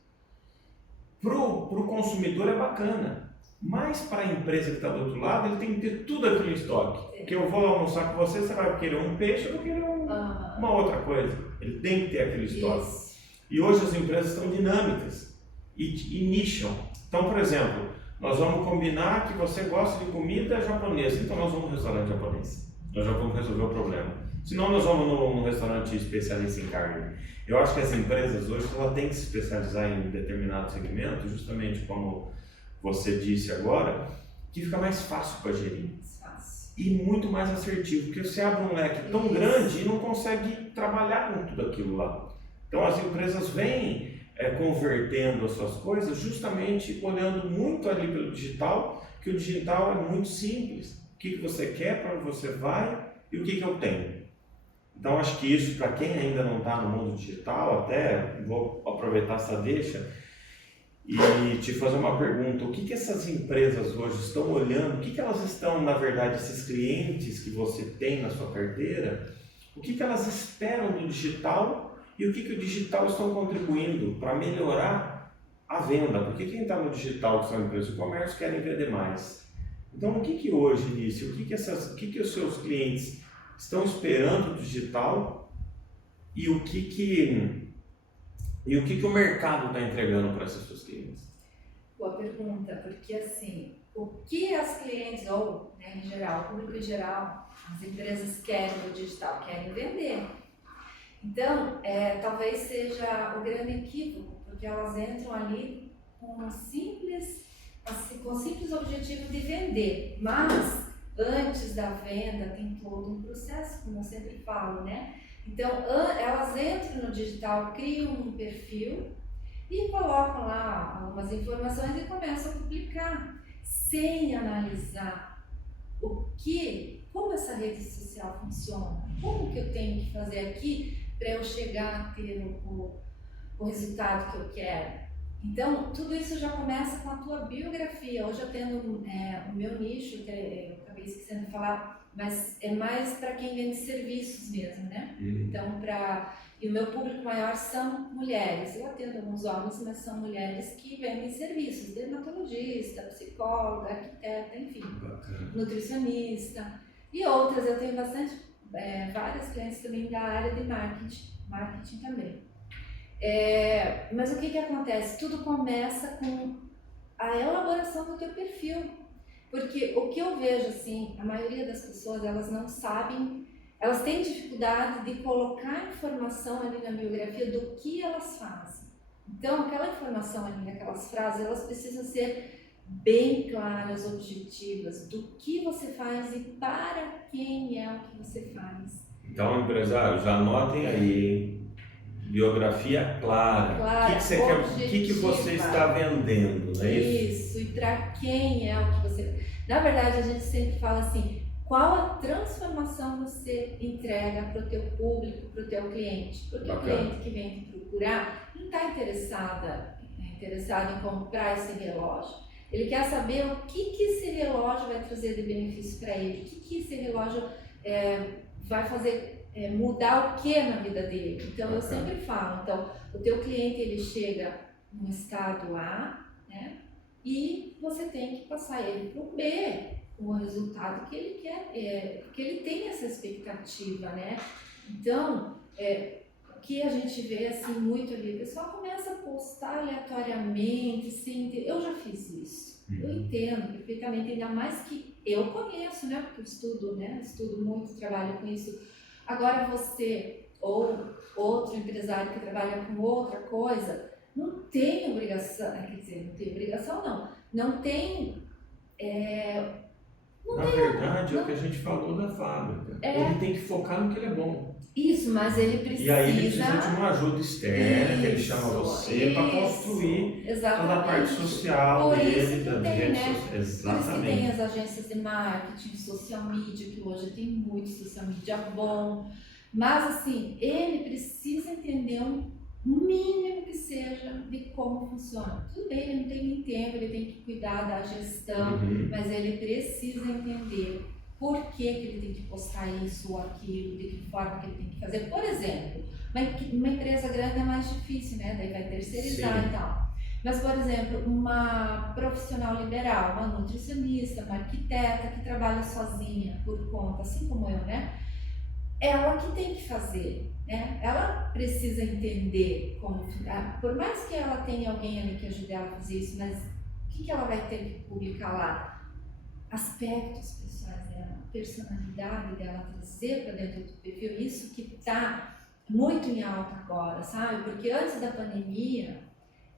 Pro consumidor é bacana. Mas para a empresa que está do outro lado, ele tem que ter tudo aquilo em estoque. Porque eu vou almoçar com você, você vai querer um peixe, eu vou querer uma outra coisa. Ele tem que ter aquele estoque. Isso. E hoje as empresas estão dinâmicas e nicham. Então, por exemplo, nós vamos combinar que você gosta de comida japonesa, então nós vamos no restaurante japonês. Nós já vamos resolver o problema. Senão nós vamos num restaurante especialista em carne. Eu acho que as empresas hoje elas têm que se especializar em determinado segmento, justamente como você disse agora, que fica mais fácil para gerir. E muito mais assertivo, porque você abre um leque tão grande e não consegue trabalhar com tudo aquilo lá. Então as empresas vêm convertendo as suas coisas justamente olhando muito ali pelo digital, que o digital é muito simples. O que você quer, para onde você vai e o que eu tenho. Então acho que isso, para quem ainda não está no mundo digital, até vou aproveitar essa deixa e te fazer uma pergunta: o que essas empresas hoje estão olhando, o que elas estão, na verdade, esses clientes que você tem na sua carteira, o que elas esperam do digital e o que o digital estão contribuindo para melhorar a venda? Porque quem está no digital, que são empresas de comércio, querem vender mais. Então o que hoje, Nício, o que os seus clientes estão esperando do digital e o que o mercado está entregando para esses seus clientes? Boa pergunta, porque assim, o que as clientes, ou né, em geral, o público em geral, as empresas querem no digital? Querem vender. Então, talvez seja o grande equívoco, porque elas entram ali com o simples objetivo de vender, mas antes da venda tem todo um processo, como eu sempre falo, né? Então, elas entram no digital, criam um perfil e colocam lá algumas informações e começam a publicar, sem analisar como essa rede social funciona, como que eu tenho que fazer aqui para eu chegar a ter o resultado que eu quero. Então, tudo isso já começa com a tua biografia. Hoje eu tendo o meu nicho, que eu acabei esquecendo de falar, mas é mais para quem vende serviços mesmo, né? Então, e o meu público maior são mulheres. Eu atendo alguns homens, mas são mulheres que vendem serviços, dermatologista, psicóloga, arquiteta, enfim, nutricionista. E outras, eu tenho várias clientes também da área de marketing também. Mas o que acontece? Tudo começa com a elaboração do teu perfil, porque o que eu vejo assim, a maioria das pessoas elas não sabem, elas têm dificuldade de colocar informação ali na biografia do que elas fazem. Então aquela informação ali naquelas frases, elas precisam ser bem claras, objetivas, do que você faz e para quem é o que você faz. Então, empresários, anotem aí. Biografia clara. O que você está vendendo, não é isso? Isso, e para quem é o que você... Na verdade, a gente sempre fala assim, qual a transformação você entrega para o teu público, para o teu cliente? Porque o cliente que vem te procurar, não está interessado em comprar esse relógio. Ele quer saber o que esse relógio vai trazer de benefício para ele, o que esse relógio vai fazer mudar o que na vida dele. Então eu sempre falo, então o teu cliente ele chega num estado A, né? E você tem que passar ele para o B, com o resultado que ele quer, porque ele tem essa expectativa, né? Então, o que a gente vê assim muito ali, o pessoal começa a postar aleatoriamente, eu já fiz isso, eu entendo perfeitamente, ainda mais que eu conheço, né? Porque eu estudo, né? Estudo muito, trabalho com isso. Agora você, ou outro empresário que trabalha com outra coisa, não tem obrigação, quer dizer, não tem obrigação não tem... Na verdade, é o que a gente falou da fábrica. Ele tem que focar no que ele é bom. Isso, mas ele precisa... E aí ele precisa de uma ajuda externa, que ele chama você para construir toda a parte social dele, das redes sociais. Exatamente. Por isso que tem as agências de marketing, social media, que hoje tem muito social media bom. Mas assim, ele precisa entender um mínimo que seja de como funciona. Tudo bem, ele não tem nem tempo, ele tem que cuidar da gestão, mas ele precisa entender por que ele tem que postar isso ou aquilo, de que forma que ele tem que fazer. Por exemplo, uma empresa grande é mais difícil, né? Daí vai terceirizar e tal. Mas, por exemplo, uma profissional liberal, uma nutricionista, uma arquiteta que trabalha sozinha por conta, assim como eu, né? Ela que tem que fazer, né? Ela precisa entender como, por mais que ela tenha alguém ali que ajude ela a fazer isso, mas o que ela vai ter que publicar lá? Aspectos pessoais dela, personalidade dela, trazer para dentro do perfil, isso que está muito em alta agora, sabe? Porque antes da pandemia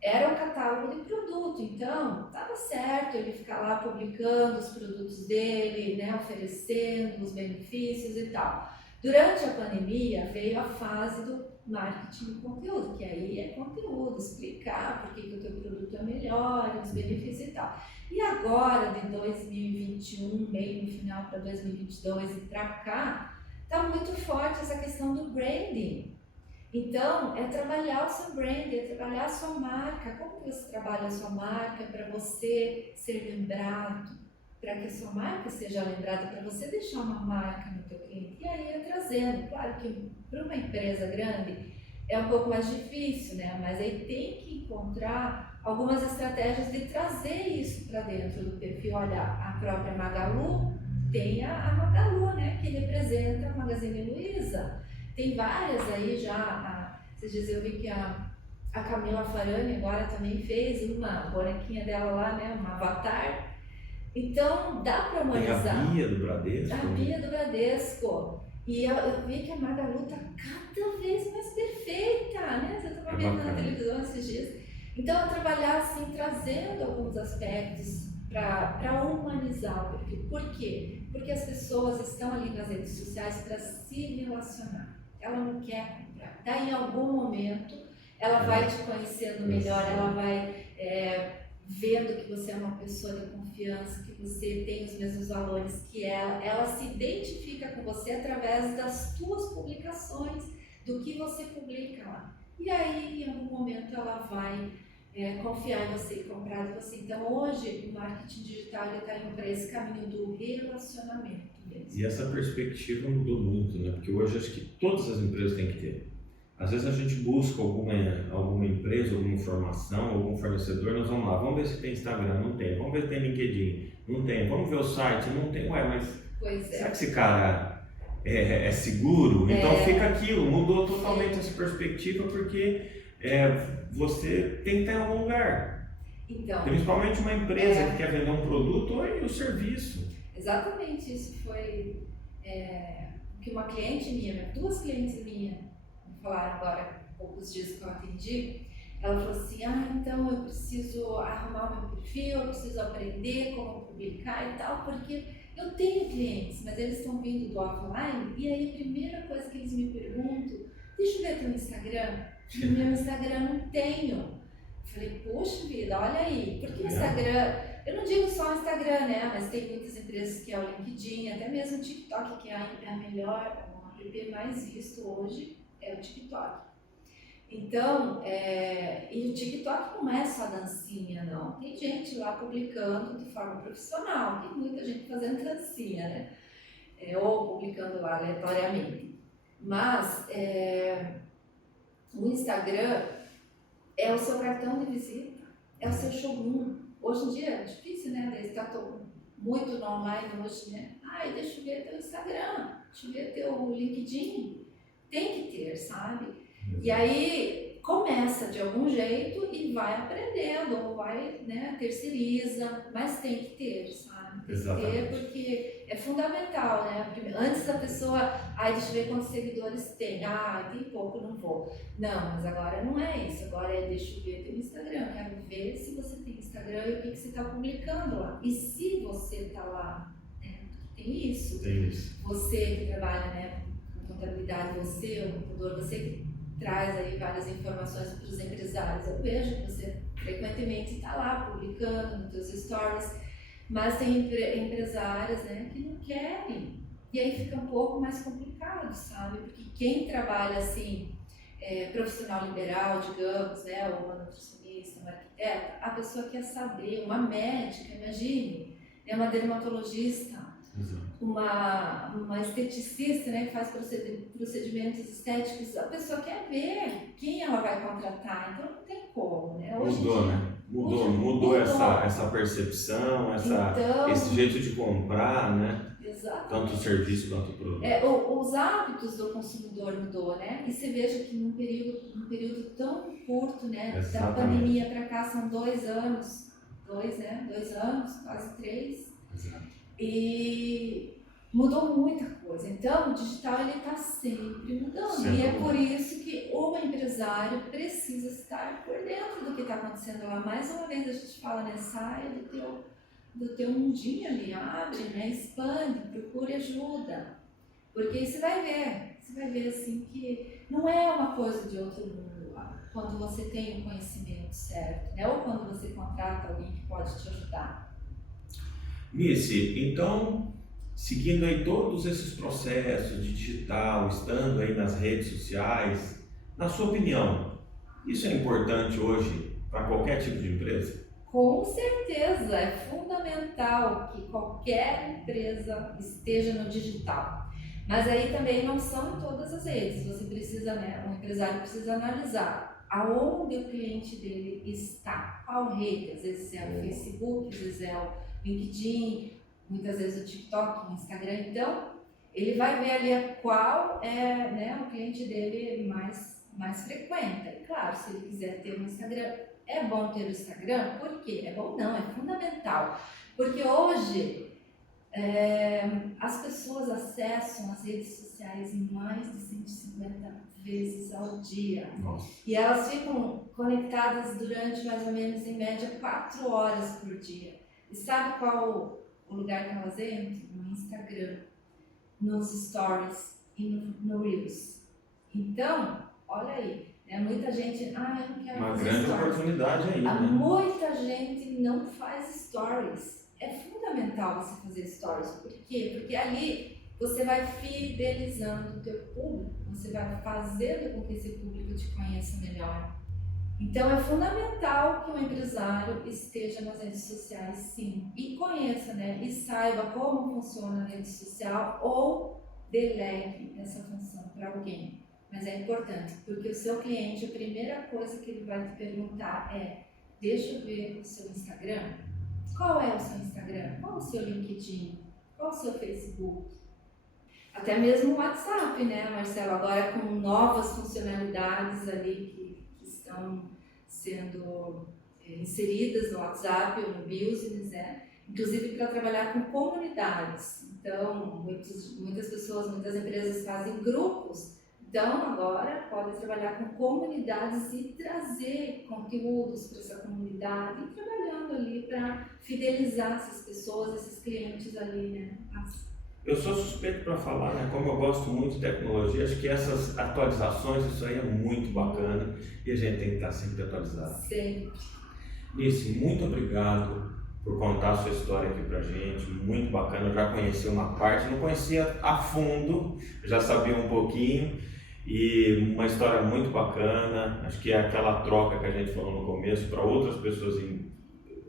era o catálogo de produto, então estava certo ele ficar lá publicando os produtos dele, né? Oferecendo os benefícios e tal. Durante a pandemia veio a fase do marketing de conteúdo, que aí é conteúdo, explicar por que o teu produto é melhor, os benefícios e tal. E agora, de 2021, meio no final para 2022 e para cá, está muito forte essa questão do branding. Então, é trabalhar o seu branding, é trabalhar a sua marca. Como que você trabalha a sua marca para você ser lembrado? Para que a sua marca seja lembrada, para você deixar uma marca no teu cliente. E aí trazendo, claro que para uma empresa grande é um pouco mais difícil, né? Mas aí tem que encontrar algumas estratégias de trazer isso para dentro do perfil. Olha, a própria Magalu tem a Magalu, né? Que representa a Magazine Luiza. Tem várias aí já, esses dias eu vi que a Camila Farani agora também fez uma bonequinha dela lá, né? Uma avatar. Então, dá para humanizar. Tem a Bia do Bradesco. A Bia do Bradesco. E eu vi que a Magalu está cada vez mais perfeita, né? Você estava vendo na televisão esses dias. Então, eu trabalhar assim, trazendo alguns aspectos para humanizar o perfil. Por quê? Porque as pessoas estão ali nas redes sociais para se relacionar. Ela não quer comprar. Daí, em algum momento, ela vai te conhecendo melhor, ela vai... vendo que você é uma pessoa de confiança, que você tem os mesmos valores que ela se identifica com você através das tuas publicações, do que você publica lá. E aí, em algum momento, ela vai confiar em você e comprar de você. Então, hoje, o marketing digital está indo para esse caminho do relacionamento mesmo. E essa perspectiva mudou muito, né? Porque hoje acho que todas as empresas têm que ter. Às vezes a gente busca alguma empresa, alguma informação, algum fornecedor, nós vamos lá, vamos ver se tem Instagram, não tem, vamos ver se tem LinkedIn, não tem, vamos ver o site, não tem, mas será que esse cara é seguro? Então fica aquilo, mudou totalmente essa perspectiva porque você tem que estar em algum lugar. Então, principalmente uma empresa que quer vender um produto ou um serviço. Exatamente, isso foi o que uma cliente minha, duas clientes minhas, falaram agora, poucos dias que eu atendi, ela falou assim, então eu preciso arrumar o meu perfil, eu preciso aprender como publicar e tal, porque eu tenho clientes, mas eles estão vindo do offline, e aí a primeira coisa que eles me perguntam, deixa eu ver teu Instagram, no meu Instagram não tenho. Eu falei, poxa vida, olha aí, porque o Instagram, eu não digo só o Instagram, né, mas tem muitas empresas que é o LinkedIn, até mesmo o TikTok, que é a melhor, o app mais visto hoje, é o TikTok. Então, e o TikTok não é só dancinha, não. Tem gente lá publicando de forma profissional, tem muita gente fazendo dancinha, né? Ou publicando lá aleatoriamente. Mas o Instagram é o seu cartão de visita, é o seu showroom. Hoje em dia é difícil, né? Está muito no online hoje, né? Deixa eu ver teu Instagram, deixa eu ver teu LinkedIn. Tem que ter, sabe? E aí começa de algum jeito e vai aprendendo, ou vai, né, terceiriza, mas tem que ter, sabe? Tem que ter porque é fundamental, né? Antes da pessoa, deixa eu ver quantos seguidores tem, tem pouco, não vou. Não, mas agora não é isso, agora deixa eu ver teu Instagram, quero ver se você tem Instagram e o que você está publicando lá. E se você está lá, né? Tem isso. Você que trabalha, né, com contabilidade, você, o computador, você que traz aí várias informações para os empresários. Eu vejo que você frequentemente está lá publicando nos seus stories, mas tem empresários, né, que não querem. E aí fica um pouco mais complicado, sabe? Porque quem trabalha assim, profissional liberal, digamos, né, ou uma nutricionista, uma arquiteta, a pessoa quer saber, uma médica, imagine, uma dermatologista, uma esteticista, né, que faz procedimentos estéticos, a pessoa quer ver quem ela vai contratar, então não tem como, né? Mudou essa percepção, esse jeito de comprar, né? Exatamente. Tanto o serviço quanto o produto. Os hábitos do consumidor mudou, né? E você veja que num período tão curto, né, da pandemia para cá são 2 anos, 2 anos, quase 3. Exato. E mudou muita coisa. Então, o digital ele está sempre mudando. E é por isso que o empresário precisa estar por dentro do que está acontecendo lá. Mais uma vez a gente fala, né? Saia do teu mundinho ali, abre, né? Expande, procure ajuda. Porque aí você vai ver assim que não é uma coisa de outro mundo lá. Quando você tem o conhecimento certo, né? Ou quando você contrata alguém que pode te ajudar. Nice, então, seguindo aí todos esses processos de digital, estando aí nas redes sociais, na sua opinião, isso é importante hoje para qualquer tipo de empresa? Com certeza, é fundamental que qualquer empresa esteja no digital. Mas aí também não são todas as redes, você precisa, né, um empresário precisa analisar aonde o cliente dele está, qual rede, às vezes é o Facebook, às vezes é o LinkedIn, muitas vezes o TikTok, o Instagram. Então, ele vai ver ali qual é, né, o cliente dele mais frequenta. E claro, se ele quiser ter um Instagram, é bom ter o Instagram? Por quê? É bom não, é fundamental. Porque hoje as pessoas acessam as redes sociais em mais de 150 vezes ao dia. Nossa. E elas ficam conectadas durante mais ou menos, em média, 4 horas por dia. E sabe qual o lugar que elas entram? No Instagram, nos stories e no Reels. Então, olha aí, né? Muita gente, eu não quero uma fazer grande stories. Oportunidade aí, né? Muita gente não faz stories. É fundamental você fazer stories. Por quê? Porque ali você vai fidelizando o teu público, você vai fazendo com que esse público te conheça melhor. Então é fundamental que o empresário esteja nas redes sociais, sim, e conheça, né, e saiba como funciona a rede social ou delegue essa função para alguém. Mas é importante, porque o seu cliente, a primeira coisa que ele vai te perguntar é: deixa eu ver o seu Instagram. Qual é o seu Instagram? Qual é o seu LinkedIn? Qual é o seu Facebook? Até mesmo o WhatsApp, né, Marcelo? Agora com novas funcionalidades ali que estão sendo inseridas no WhatsApp ou no Business, né? Inclusive para trabalhar com comunidades. Então, muitas pessoas, muitas empresas fazem grupos. Então, agora pode trabalhar com comunidades e trazer conteúdos para essa comunidade e trabalhando ali para fidelizar essas pessoas, esses clientes ali, né? Eu sou suspeito para falar, né? Como eu gosto muito de tecnologia, acho que essas atualizações, isso aí é muito bacana e a gente tem que estar sempre atualizado. Sempre. Nice, muito obrigado por contar a sua história aqui pra gente, muito bacana. Eu já conheci uma parte, não conhecia a fundo, já sabia um pouquinho. E uma história muito bacana, acho que é aquela troca que a gente falou no começo, para outras pessoas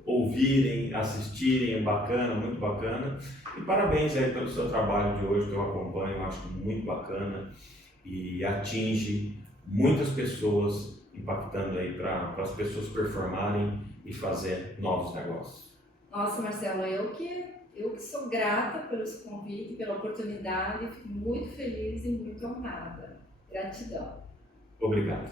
ouvirem, assistirem, é bacana, muito bacana. E parabéns aí pelo seu trabalho de hoje, que eu acompanho, eu acho muito bacana e atinge muitas pessoas, impactando aí para as pessoas performarem e fazer novos negócios. Nossa, Marcelo, eu que sou grata pelo esse convite, pela oportunidade, fico muito feliz e muito honrada. Gratidão. Obrigado.